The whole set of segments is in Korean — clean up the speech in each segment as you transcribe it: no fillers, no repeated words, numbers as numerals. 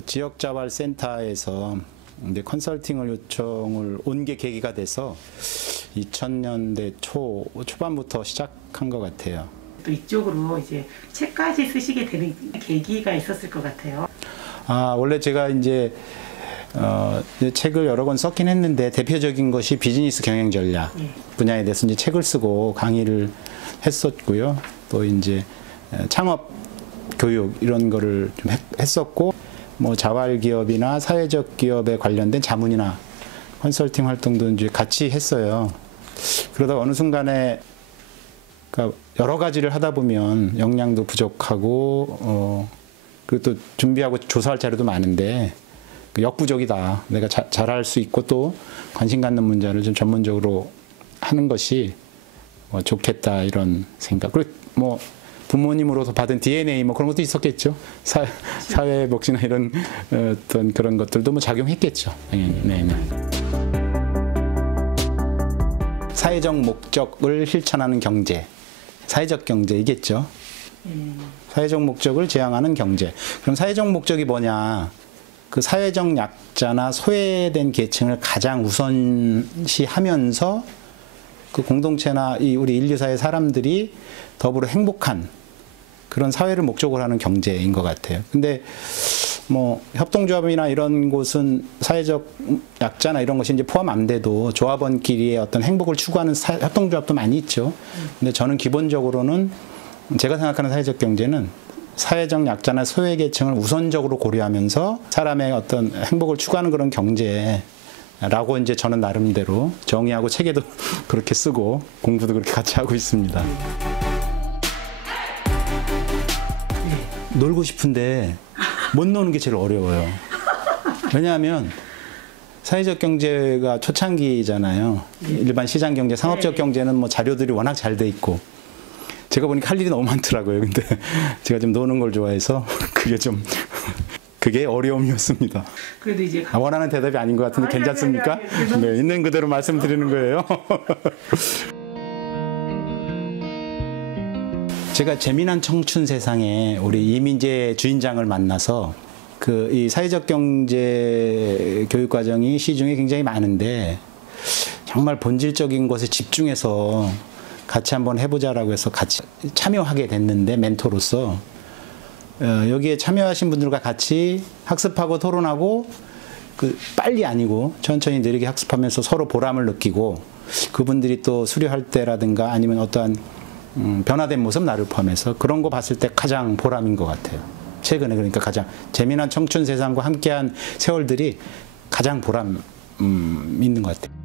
그 지역자발센터에서 이제 컨설팅을 요청을 온 게 계기가 돼서 2000년대 초반부터 시작한 것 같아요. 또 이쪽으로 이제 책까지 쓰시게 되는 계기가 있었을 것 같아요. 원래 제가 이제 책을 여러 권 썼긴 했는데 대표적인 것이 비즈니스 경영 전략 분야에 대해서 이제 책을 쓰고 강의를 했었고요. 또 이제 창업 교육 이런 거를 좀 했었고, 뭐 자활 기업이나 사회적 기업에 관련된 자문이나 컨설팅 활동도 이제 같이 했어요. 그러다 어느 순간에 그러니까 여러 가지를 하다 보면 역량도 부족하고 그리고 또 준비하고 조사할 자료도 많은데 역부족이다. 내가 잘할 수 있고 또 관심 갖는 문제를 좀 전문적으로 하는 것이 좋겠다 이런 생각. 그리고 뭐 부모님으로서 받은 DNA 뭐 그런 것도 있었겠죠. 사회 복지나 이런 어떤 그런 것들도 뭐 작용했겠죠. 네. 사회적 목적을 실천하는 경제, 사회적 경제이겠죠. 사회적 목적을 지향하는 경제. 그럼 사회적 목적이 뭐냐? 그 사회적 약자나 소외된 계층을 가장 우선시하면서 그 공동체나 우리 인류사의 사람들이 더불어 행복한 그런 사회를 목적으로 하는 경제인 것 같아요. 근데 뭐 협동조합이나 이런 곳은 사회적 약자나 이런 것이 이제 포함 안 돼도 조합원끼리의 어떤 행복을 추구하는 협동조합도 많이 있죠. 근데 저는 기본적으로는 제가 생각하는 사회적 경제는 사회적 약자나 소외계층을 우선적으로 고려하면서 사람의 어떤 행복을 추구하는 그런 경제라고 이제 저는 나름대로 정의하고 책에도 그렇게 쓰고 공부도 그렇게 같이 하고 있습니다. 놀고 싶은데 못 노는 게 제일 어려워요. 왜냐하면 사회적 경제가 초창기잖아요. 일반 시장 경제, 상업적 경제는 뭐 자료들이 워낙 잘 돼 있고 제가 보니까 할 일이 너무 많더라고요. 근데 제가 좀 노는 걸 좋아해서 그게 어려움이었습니다. 그래도 이제 원하는 대답이 아닌 것 같은데 괜찮습니까? 네, 있는 그대로 말씀드리는 거예요. 제가 재미난 청춘 세상에 우리 이민재 주인장을 만나서 이 사회적 경제 교육 과정이 시중에 굉장히 많은데 정말 본질적인 것에 집중해서 같이 한번 해보자라고 해서 같이 참여하게 됐는데 멘토로서 여기에 참여하신 분들과 같이 학습하고 토론하고 빨리 아니고 천천히 느리게 학습하면서 서로 보람을 느끼고 그분들이 또 수료할 때라든가 아니면 어떠한 변화된 모습 나를 포함해서 그런 거 봤을 때 가장 보람인 것 같아요. 최근에 그러니까 가장 재미난 청춘 세상과 함께한 세월들이 가장 보람 있는 것 같아요.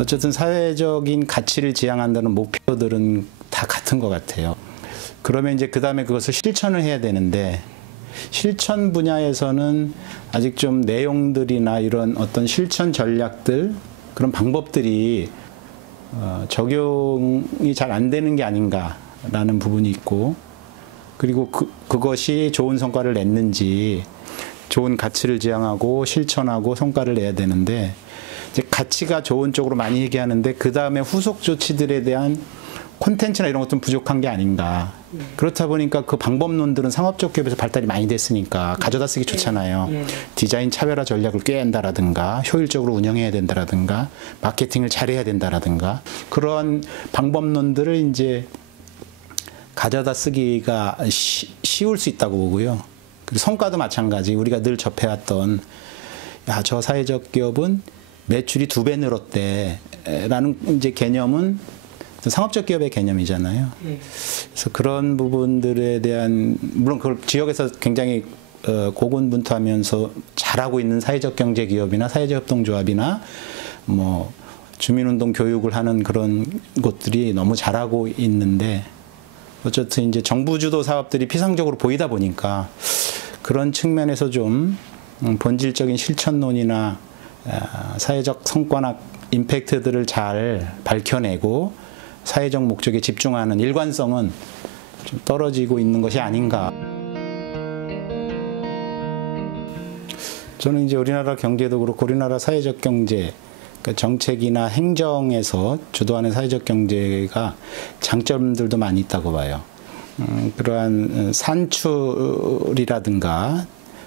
어쨌든 사회적인 가치를 지향한다는 목표들은 다 같은 것 같아요. 그러면 이제 그 다음에 그것을 실천을 해야 되는데 실천 분야에서는 아직 좀 내용들이나 이런 어떤 실천 전략들 그런 방법들이 적용이 잘 안 되는 게 아닌가라는 부분이 있고 그리고 그것이 좋은 성과를 냈는지 좋은 가치를 지향하고 실천하고 성과를 내야 되는데 이제 가치가 좋은 쪽으로 많이 얘기하는데 그 다음에 후속 조치들에 대한 콘텐츠나 이런 것도 부족한 게 아닌가. 그렇다 보니까 그 방법론들은 상업적 기업에서 발달이 많이 됐으니까 가져다 쓰기 좋잖아요. 디자인 차별화 전략을 꿰낸다라든가 효율적으로 운영해야 된다라든가 마케팅을 잘해야 된다라든가 그런 방법론들을 이제 가져다 쓰기가 쉬울 수 있다고 보고요. 그리고 성과도 마찬가지. 우리가 늘 접해왔던 저 사회적 기업은 매출이 2배 늘었대라는 이제 개념은 상업적 기업의 개념이잖아요. 그래서 그런 부분들에 대한 물론 그 지역에서 굉장히 고군분투하면서 잘하고 있는 사회적 경제 기업이나 사회적 협동조합이나 뭐 주민운동 교육을 하는 그런 곳들이 너무 잘하고 있는데 어쨌든 이제 정부 주도 사업들이 피상적으로 보이다 보니까 그런 측면에서 좀 본질적인 실천론이나 사회적 성과나 임팩트들을 잘 밝혀내고 사회적 목적에 집중하는 일관성은 좀 떨어지고 있는 것이 아닌가. 저는 이제 우리나라 경제도 그렇고 우리나라 사회적 경제, 그러니까 정책이나 행정에서 주도하는 사회적 경제가 장점들도 많이 있다고 봐요. 그러한 산출이라든가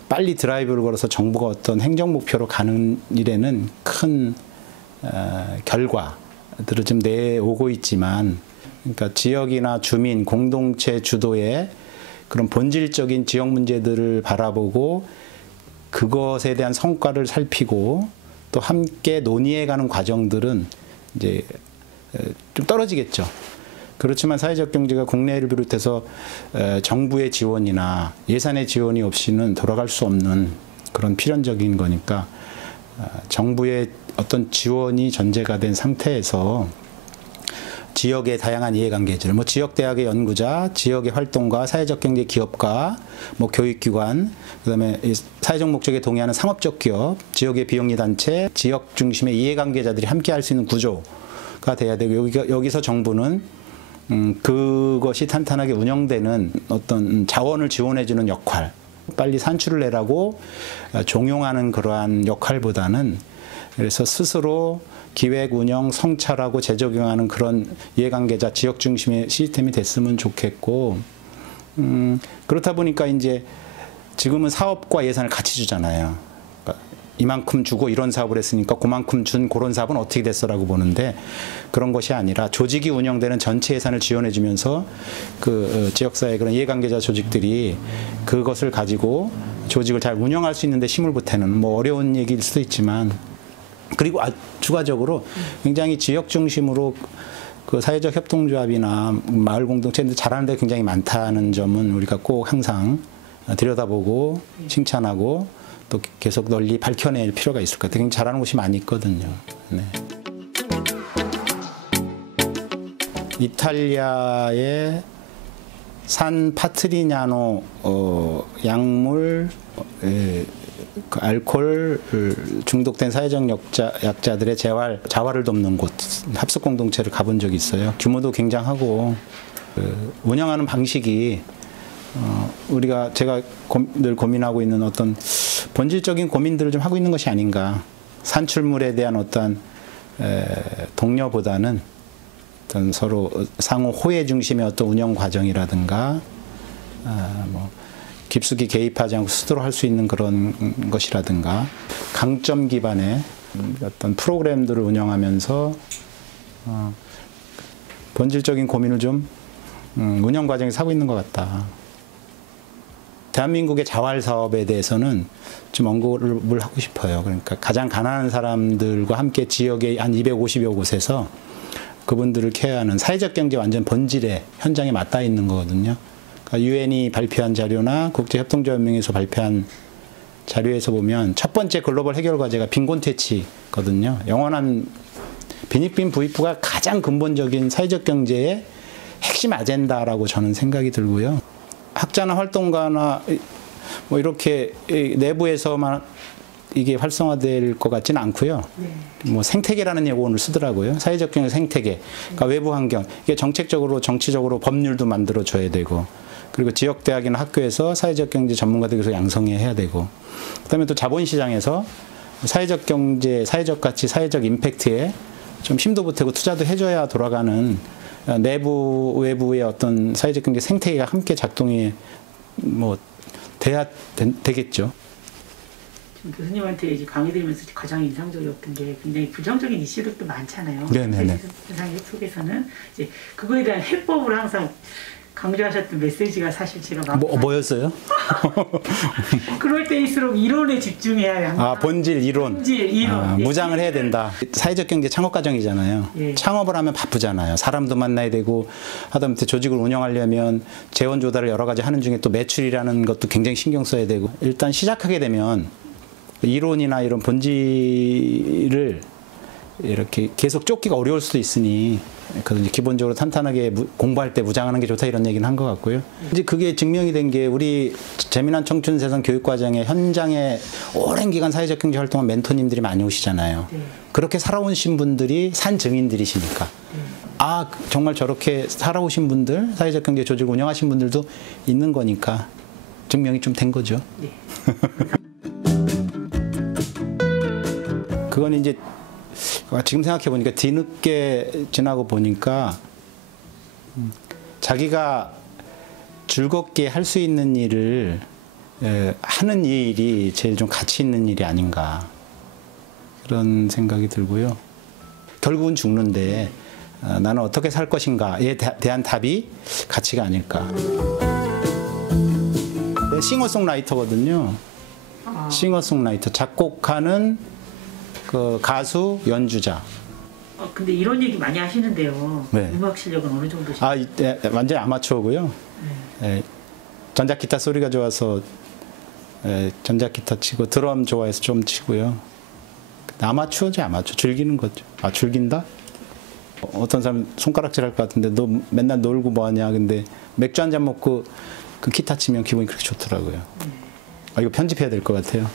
빨리 드라이브를 걸어서 정부가 어떤 행정 목표로 가는 일에는 큰 결과들을 좀 내오고 있지만, 그러니까 지역이나 주민, 공동체 주도의 그런 본질적인 지역 문제들을 바라보고 그것에 대한 성과를 살피고 또 함께 논의해가는 과정들은 이제 좀 떨어지겠죠. 그렇지만 사회적 경제가 국내를 비롯해서 정부의 지원이나 예산의 지원이 없이는 돌아갈 수 없는 그런 필연적인 거니까 정부의 어떤 지원이 전제가 된 상태에서 지역의 다양한 이해관계들, 뭐 지역대학의 연구자, 지역의 활동가, 사회적 경제 기업가, 뭐 교육기관, 그다음에 사회적 목적에 동의하는 상업적 기업, 지역의 비영리 단체, 지역 중심의 이해관계자들이 함께할 수 있는 구조가 돼야 되고, 여기서 정부는 그것이 탄탄하게 운영되는 어떤 자원을 지원해주는 역할, 빨리 산출을 내라고 종용하는 그러한 역할보다는, 그래서 스스로 기획, 운영, 성찰하고 재적용하는 그런 이해관계자, 지역 중심의 시스템이 됐으면 좋겠고, 그렇다 보니까 이제 지금은 사업과 예산을 같이 주잖아요. 그러니까 이만큼 주고 이런 사업을 했으니까 그만큼 준 그런 사업은 어떻게 됐어라고 보는데, 그런 것이 아니라 조직이 운영되는 전체 예산을 지원해 주면서 그 지역사회 그런 이해관계자 조직들이 그것을 가지고 조직을 잘 운영할 수 있는데 힘을 보태는, 뭐 어려운 얘기일 수도 있지만, 그리고 추가적으로 굉장히 지역 중심으로 그 사회적 협동조합이나 마을 공동체들 잘하는 데 굉장히 많다는 점은 우리가 꼭 항상 들여다보고 칭찬하고 또 계속 널리 밝혀낼 필요가 있을 것 같아요. 굉장히 잘하는 곳이 많이 있거든요. 네. 이탈리아의 산 파트리냐노 약물, 그 알코올 중독된 사회적 약자들의 자활을 돕는 곳, 합숙 공동체를 가본 적이 있어요. 규모도 굉장하고 운영하는 방식이 제가 늘 고민하고 있는 어떤 본질적인 고민들을 좀 하고 있는 것이 아닌가. 산출물에 대한 어떤 동료보다는 어떤 서로 상호 호혜 중심의 어떤 운영 과정이라든가, 뭐 깊숙이 개입하지 않고 스스로 할 수 있는 그런 것이라든가, 강점 기반의 어떤 프로그램들을 운영하면서 본질적인 고민을 좀 운영 과정에서 하고 있는 것 같다. 대한민국의 자활 사업에 대해서는 좀 언급을 하고 싶어요. 그러니까 가장 가난한 사람들과 함께 지역의 한 250여 곳에서 그분들을 케어하는 사회적 경제 완전 본질의 현장에 맞닿아 있는 거거든요. 유엔이 발표한 자료나 국제협동조합명에서 발표한 자료에서 보면 첫 번째 글로벌 해결 과제가 빈곤 퇴치거든요. 영원한 빈익빈 부익부가 가장 근본적인 사회적 경제의 핵심 아젠다라고 저는 생각이 들고요. 학자나 활동가나 뭐 이렇게 내부에서만 이게 활성화될 것 같지는 않고요. 뭐 생태계라는 용어를 쓰더라고요. 사회적 경제 생태계. 그러니까 외부 환경. 이게 정책적으로, 정치적으로 법률도 만들어줘야 되고, 그리고 지역대학이나 학교에서 사회적 경제 전문가들 계속 양성해야 되고, 그다음에 또 자본시장에서 사회적 경제, 사회적 가치, 사회적 임팩트에 좀 힘도 보태고 투자도 해줘야 돌아가는 내부, 외부의 어떤 사회적 경제 생태계가 함께 작동이 뭐 돼야 되겠죠. 교수님한테 이제 강의드리면서 가장 인상적이었던 게 굉장히 부정적인 이슈들도 많잖아요. 네네네. 세상 속에서는 이제 그거에 대한 해법을 항상 강조하셨던 메시지가 사실 제가 뭐였어요? 그럴 때일수록 이론에 집중해야 합니다. 본질 이론. 본질 이론. 무장을 해야 된다. 사회적 경제 창업 과정이잖아요. 예. 창업을 하면 바쁘잖아요. 사람도 만나야 되고, 하다못해 조직을 운영하려면 재원 조달을 여러 가지 하는 중에 또 매출이라는 것도 굉장히 신경 써야 되고, 일단 시작하게 되면 이론이나 이런 본질을 이렇게 계속 쫓기가 어려울 수도 있으니, 기본적으로 탄탄하게 공부할 때 무장하는 게 좋다, 이런 얘기는 한 것 같고요. 이제 그게 증명이 된 게 우리 재미난 청춘 세상 교육과정에 현장에 오랜 기간 사회적 경제 활동한 멘토님들이 많이 오시잖아요. 그렇게 살아오신 분들이 산 증인들이시니까. 정말 저렇게 살아오신 분들, 사회적 경제 조직을 운영하신 분들도 있는 거니까 증명이 좀 된 거죠. 네. 그건 이제 지금 생각해 보니까 뒤늦게 지나고 보니까 자기가 즐겁게 할 수 있는 일을 하는 일이 제일 좀 가치 있는 일이 아닌가 그런 생각이 들고요. 결국은 죽는데 나는 어떻게 살 것인가에 대한 답이 가치가 아닐까. 싱어송라이터거든요. 싱어송라이터, 작곡하는 그 가수, 연주자. 근데 이런 얘기 많이 하시는데요. 네. 음악 실력은 어느 정도시나요? 완전히 아마추어고요. 전자기타 소리가 좋아서 전자기타 치고 드럼 좋아해서 좀 치고요. 아마추어지 아마추어. 즐기는 거죠. 즐긴다? 어떤 사람 손가락질 할 것 같은데 너 맨날 놀고 뭐하냐. 근데 맥주 한 잔 먹고 그 기타 치면 기분이 그렇게 좋더라고요. 이거 편집해야 될 것 같아요.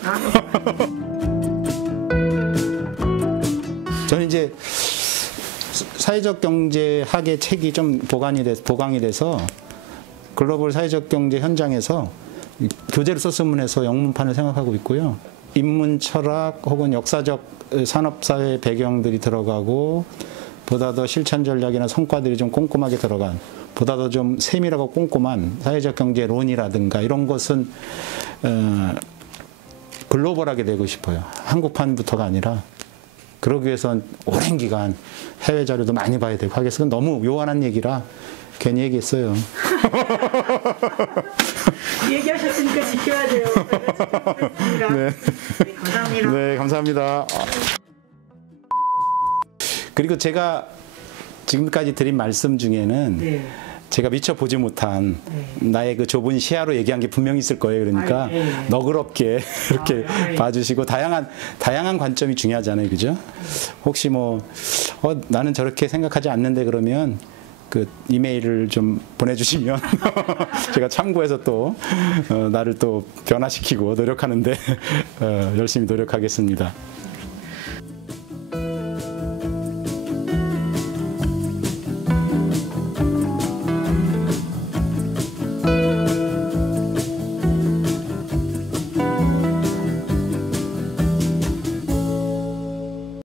저는 이제 사회적 경제학의 책이 좀 보강이 돼서 글로벌 사회적 경제 현장에서 교재로 썼으면 해서 영문판을 생각하고 있고요. 인문 철학 혹은 역사적 산업사회 배경들이 들어가고 보다 더 실천 전략이나 성과들이 좀 꼼꼼하게 들어간 보다 더 좀 세밀하고 꼼꼼한 사회적 경제론이라든가 이런 것은 글로벌하게 되고 싶어요. 한국판부터가 아니라. 그러기 위해선 오랜 기간 해외 자료도 많이 봐야 되고 하겠어요. 너무 요한한 얘기라 괜히 얘기했어요. 얘기하셨으니까 지켜야 돼요. 네. 네, 감사합니다. 네, 감사합니다. 그리고 제가 지금까지 드린 말씀 중에는 네. 제가 미처 보지 못한 나의 그 좁은 시야로 얘기한 게 분명히 있을 거예요. 그러니까 너그럽게 이렇게 봐주시고 다양한 관점이 중요하잖아요. 그죠? 혹시 나는 저렇게 생각하지 않는데 그러면 그 이메일을 좀 보내주시면 제가 참고해서 또 나를 또 변화시키고 노력하는데 열심히 노력하겠습니다.